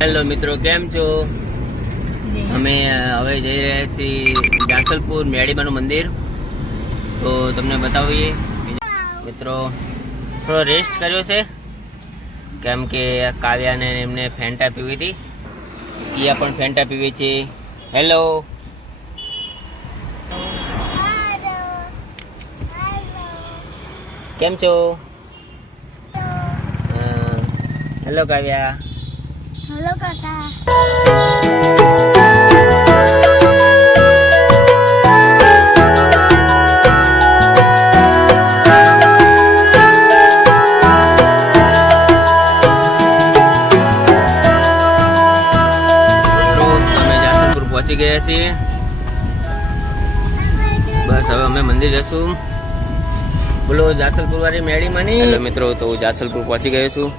Hello મિત્રો કેમ છો? અમે હવે જઈ રહ્યા છીએ જાસલપુર મેડીમાનું મંદિર. તો તમને બતાવીએ. મિત્રો થોડો રેસ્ટ કર્યો છે. કેમ કે કાવ્યાને એમને ફેન્ટા પીવી હતી. કિયા પણ ફેન્ટા પીવી છે. હેલો. કેમ છો? હેલો કાવ્યા. હલો કાકા અમે જાસલપુર પહોંચી ગયા છીએ. બસ હવે અમે મંદિર જશું. બોલો જાસલપુર વાળી મેળી માની? મિત્રો તો હું જાસલપુર પહોંચી ગયો છું.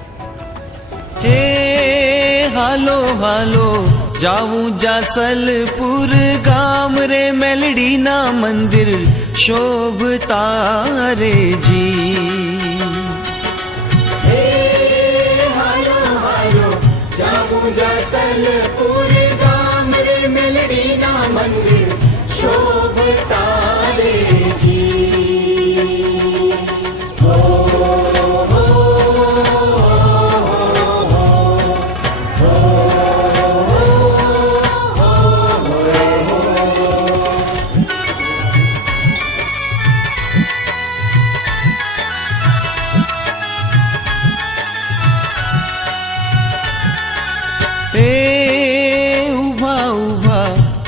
હે હાલો હાલો જાવું જાસલપુર ગામ રે મેલડીના મંદિર શોભતા રે જી એ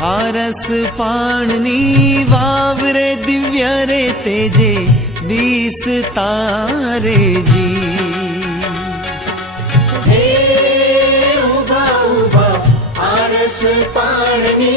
आरस पाणनी वावरे दिव्य रे तेजे दीस तारे जी। उबा उबा आरस पाणनी